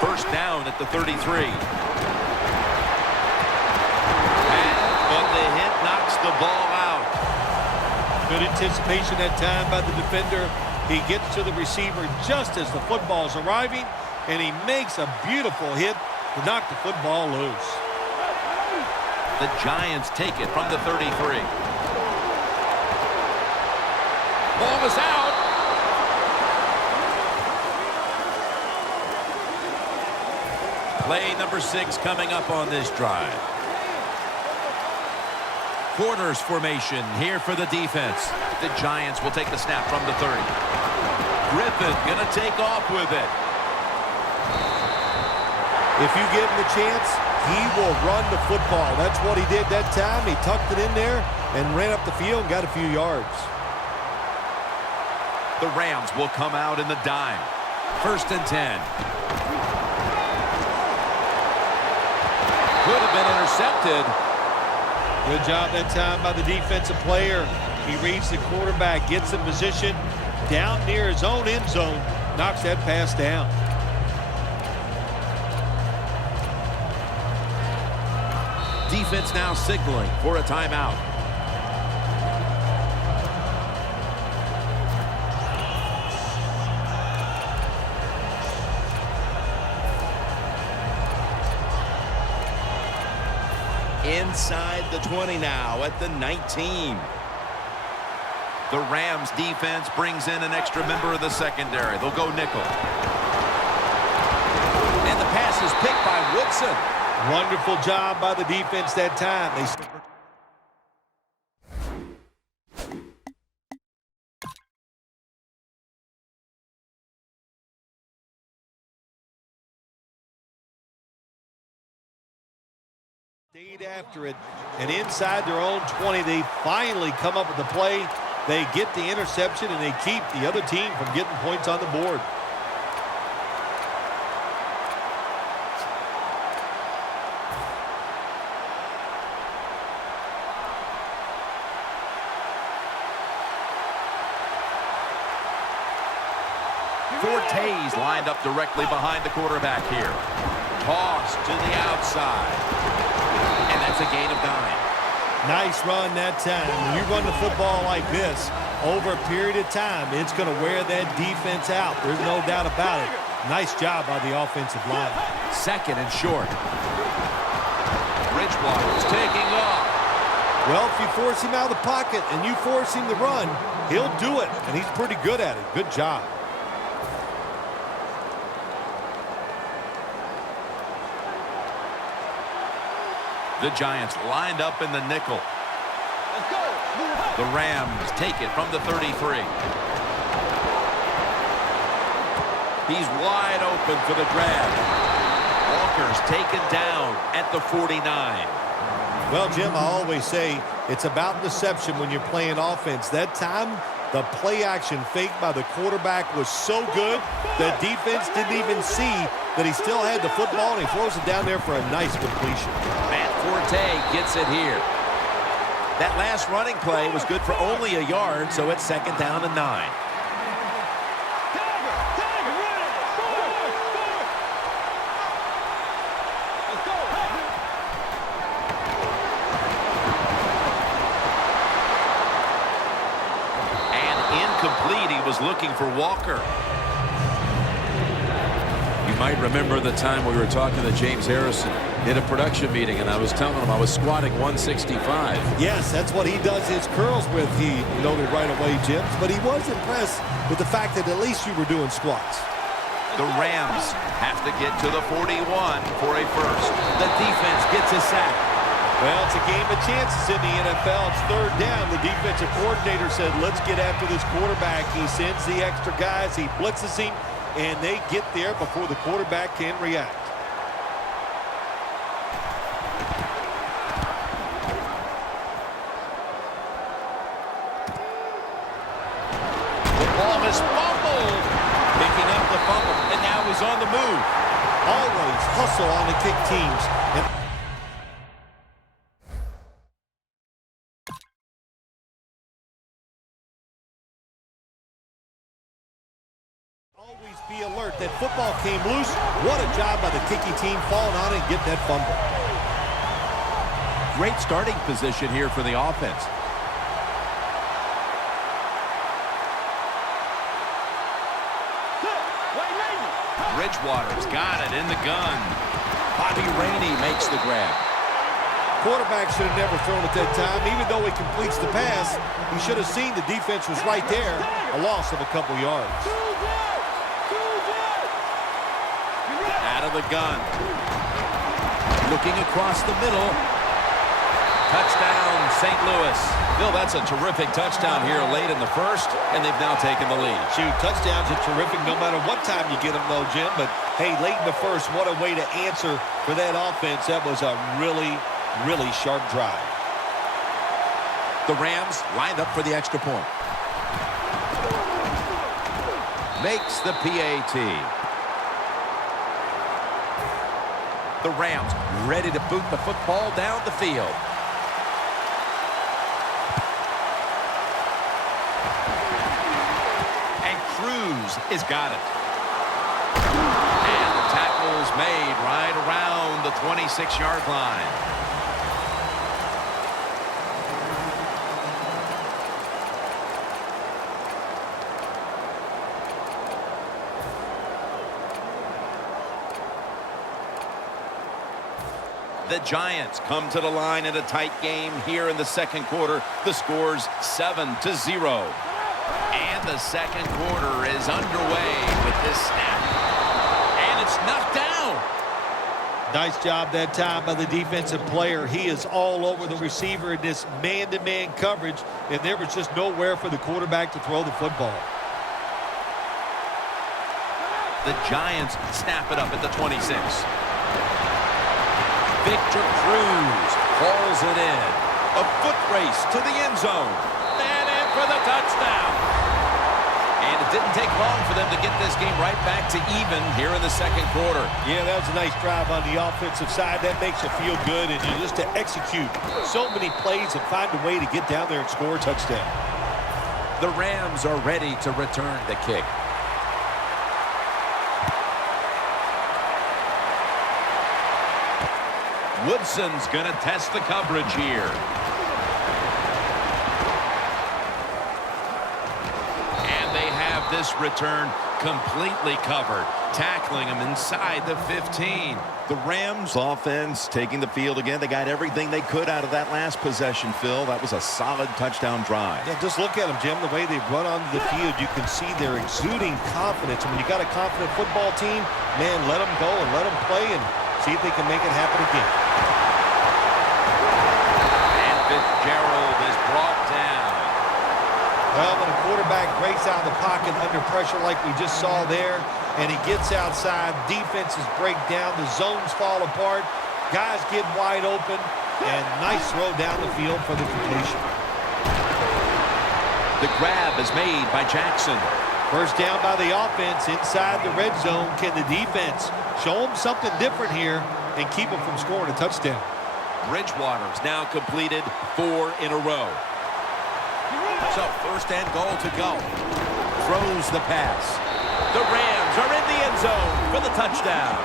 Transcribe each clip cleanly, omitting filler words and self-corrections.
First down at the 33. But the hit knocks the ball out. Good anticipation that time by the defender. He gets to the receiver just as the football's arriving, and he makes a beautiful hit to knock the football loose. The Giants take it from the 33. Ball is out. Play number 6 coming up on this drive. Corners formation here for the defense. The Giants will take the snap from the 30. Griffin going to take off with it. If you give him the chance, he will run the football. That's what he did that time. He tucked it in there and ran up the field and got a few yards. The Rams will come out in the dime. First and 10. Could have been intercepted. Good job that time by the defensive player. He reads the quarterback, gets in position down near his own end zone, knocks that pass down. Defense now signaling for a timeout. Inside the 20 now at the 19. The Rams defense brings in an extra member of the secondary. They'll go nickel. And the pass is picked by Woodson. Wonderful job by the defense that time. They stayed after it, and inside their own 20, they finally come up with the play. They get the interception, and they keep the other team from getting points on the board. Forte's lined up directly behind the quarterback here. Toss to the outside. And that's a gain of 9. Nice run that time. When you run the football like this, over a period of time, it's going to wear that defense out. There's no doubt about it. Nice job by the offensive line. Second and short. Bridgewater's taking off. Well, if you force him out of the pocket and you force him to run, he'll do it, and he's pretty good at it. Good job. The Giants lined up in the nickel. The Rams take it from the 33. He's wide open for the grab. Walker's taken down at the 49. Well, Jim, I always say it's about deception when you're playing offense. That time, the play action fake by the quarterback was so good, the defense didn't even see that he still had the football, and he throws it down there for a nice completion. Forte gets it here. That last running play was good for only a yard, so it's second down and 9. And incomplete. He was looking for Walker. You might remember the time we were talking to James Harrison in a production meeting, and I was telling him I was squatting 165. Yes, that's what he does his curls with. He noted right away, Jim. But he was impressed with the fact that at least you were doing squats. The Rams have to get to the 41 for a first. The defense gets a sack. Well, it's a game of chances in the NFL. It's third down. The defensive coordinator said, let's get after this quarterback. He sends the extra guys. He blitzes him, and they get there before the quarterback can react. Always hustle also on the kick teams. And always be alert. That football came loose. What a job by the kicking team falling on it and getting that fumble. Great starting position here for the offense. Bridgewater's got it in the gun. Bobby Rainey makes the grab. Quarterback should have never thrown at that time. Even though he completes the pass, he should have seen the defense was right there. A loss of a couple yards. Out of the gun. Looking across the middle. Touchdown, St. Louis. Bill, that's a terrific touchdown here late in the first, and they've now taken the lead. Shoot, touchdowns are terrific no matter what time you get them, though, Jim. But, hey, late in the first, what a way to answer for that offense. That was a really, really sharp drive. The Rams lined up for the extra point. Makes the PAT. The Rams ready to boot the football down the field. Cruz has got it. And the tackle's made right around the 26-yard line. The Giants come to the line in a tight game here in the second quarter. The score's 7-0. And the second quarter is underway with this snap. And it's knocked down. Nice job that time by the defensive player. He is all over the receiver in this man-to-man coverage, and there was just nowhere for the quarterback to throw the football. The Giants snap it up at the 26. Victor Cruz hauls it in. A foot race to the end zone. And in for the touchdown. And it didn't take long for them to get this game right back to even here in the second quarter. Yeah, that was a nice drive on the offensive side. That makes you feel good, and you just to execute so many plays and find a way to get down there and score a touchdown. The Rams are ready to return the kick. Woodson's going to test the coverage here. This return completely covered, tackling him inside the 15. The Rams offense taking the field again. They got everything they could out of that last possession, Phil. That was a solid touchdown drive. Yeah, just look at them, Jim. The way they run onto the field, you can see they're exuding confidence. And when you got a confident football team, man, let them go and let them play and see if they can make it happen again. And Fitzgerald is brought down. Well, when a quarterback breaks out of the pocket under pressure like we just saw there, and he gets outside, defenses break down, the zones fall apart, guys get wide open, and nice throw down the field for the completion. The grab is made by Jackson. First down by the offense inside the red zone. Can the defense show them something different here and keep them from scoring a touchdown? Bridgewater's now completed 4 in a row. So first and goal to go. Throws the pass. The Rams are in the end zone for the touchdown.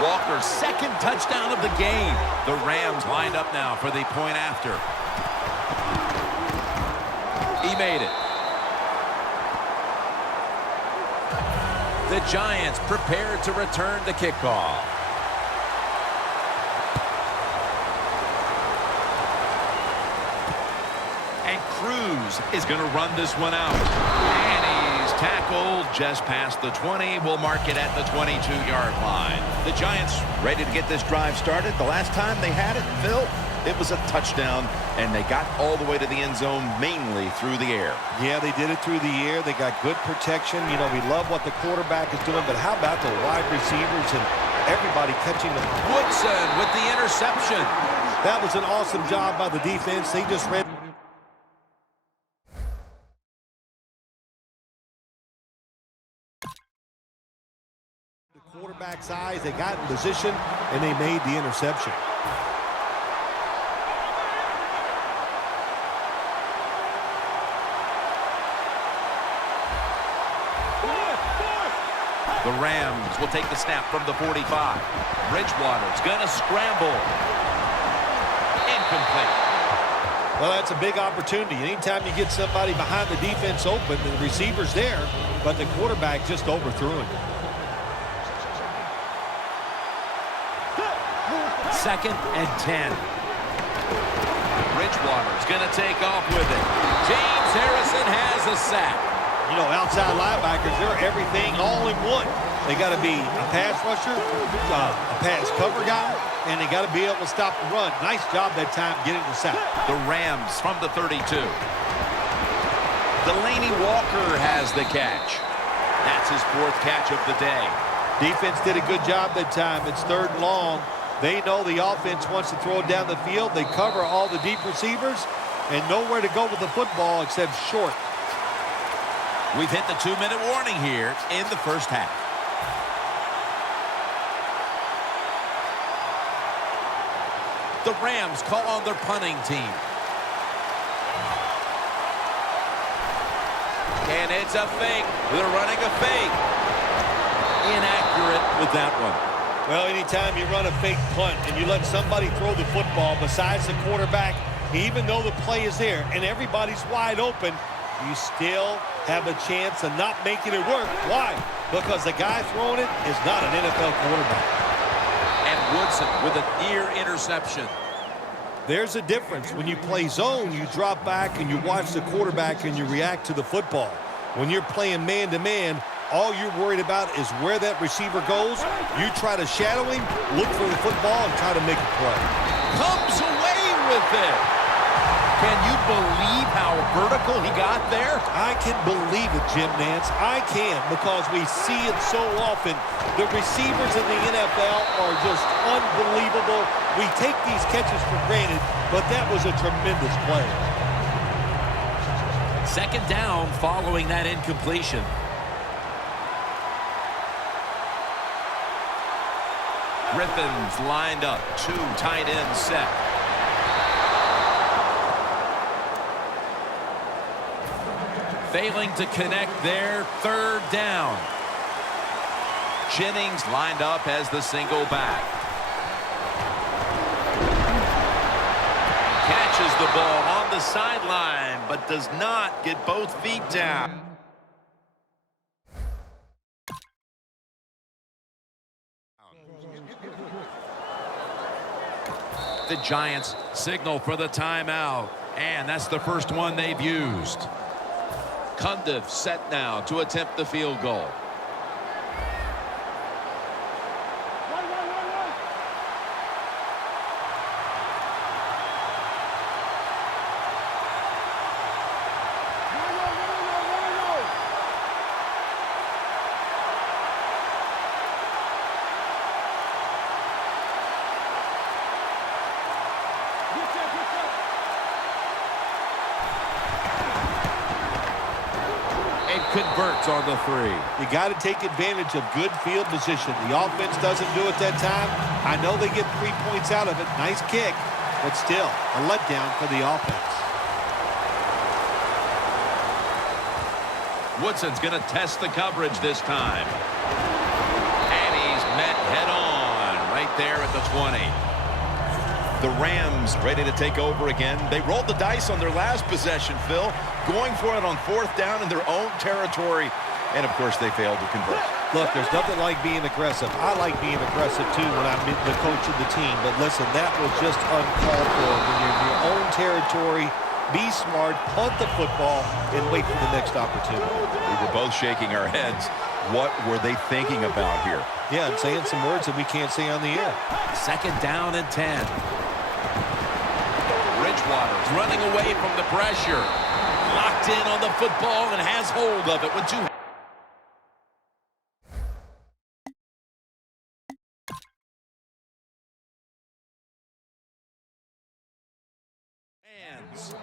Walker's second touchdown of the game. The Rams lined up now for the point after. He made it. The Giants prepared to return the kickoff. Cruz is going to run this one out. And he's tackled just past the 20. We'll mark it at the 22-yard line. The Giants ready to get this drive started. The last time they had it, Phil, it was a touchdown, and they got all the way to the end zone mainly through the air. Yeah, they did it through the air. They got good protection. You know, we love what the quarterback is doing, but how about the wide receivers and everybody catching them? Woodson with the interception. That was an awesome job by the defense. They just ran. quarterback's eyes. They got in position, and they made the interception. The Rams will take the snap from the 45. Bridgewater's going to scramble. Incomplete. Well, that's a big opportunity. Anytime you get somebody behind the defense open, the receiver's there, but the quarterback just overthrew him. 2nd and 10. Bridgewater's going to take off with it. James Harrison has a sack. You know, outside linebackers, they're everything all in one. They got to be a pass rusher, a pass cover guy, and they got to be able to stop the run. Nice job that time getting the sack. The Rams from the 32. Delaney Walker has the catch. That's his 4th catch of the day. Defense did a good job that time. It's 3rd and long. They know the offense wants to throw it down the field. They cover all the deep receivers and nowhere to go with the football except short. We've hit the 2-minute warning here in the first half. The Rams call on their punting team. And it's a fake. They're running a fake. Inaccurate with that one. Well, anytime you run a fake punt and you let somebody throw the football besides the quarterback, even though the play is there and everybody's wide open, you still have a chance of not making it work. Why? Because the guy throwing it is not an NFL quarterback. And Woodson with a near interception. There's a difference. When you play zone, you drop back and you watch the quarterback and you react to the football. When you're playing man-to-man, all you're worried about is where that receiver goes. You try to shadow him, look for the football, and try to make a play. Comes away with it. Can you believe how vertical he got there? I can believe it, Jim Nance. I can, because we see it so often. The receivers in the NFL are just unbelievable. We take these catches for granted, but that was a tremendous play. 2nd down following that incompletion. Griffin's lined up. 2 tight ends set. Failing to connect there. 3rd down. Jennings lined up as the single back. Catches the ball on the sideline, but does not get both feet down. The Giants signal for the timeout, and that's the first one they've used. Cundiff set now to attempt the field goal. Converts on the 3. You got to take advantage of good field position. The offense doesn't do it that time. I know they get 3 points out of it. Nice kick, but still a letdown for the offense. Woodson's going to test the coverage this time. And he's met head on right there at the 20. The Rams ready to take over again. They rolled the dice on their last possession, Phil, going for it on 4th down in their own territory. And, of course, they failed to convert. Look, there's nothing like being aggressive. I like being aggressive, too, when I'm the coach of the team. But, listen, that was just uncalled for. When you're in your own territory, be smart, punt the football, and wait for the next opportunity. We were both shaking our heads. What were they thinking about here? Yeah, and saying some words that we can't say on the air. 2nd down and 10. Bridgewater's running away from the pressure. Locked in on the football and has hold of it with 2 hands.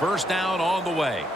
First down on the way.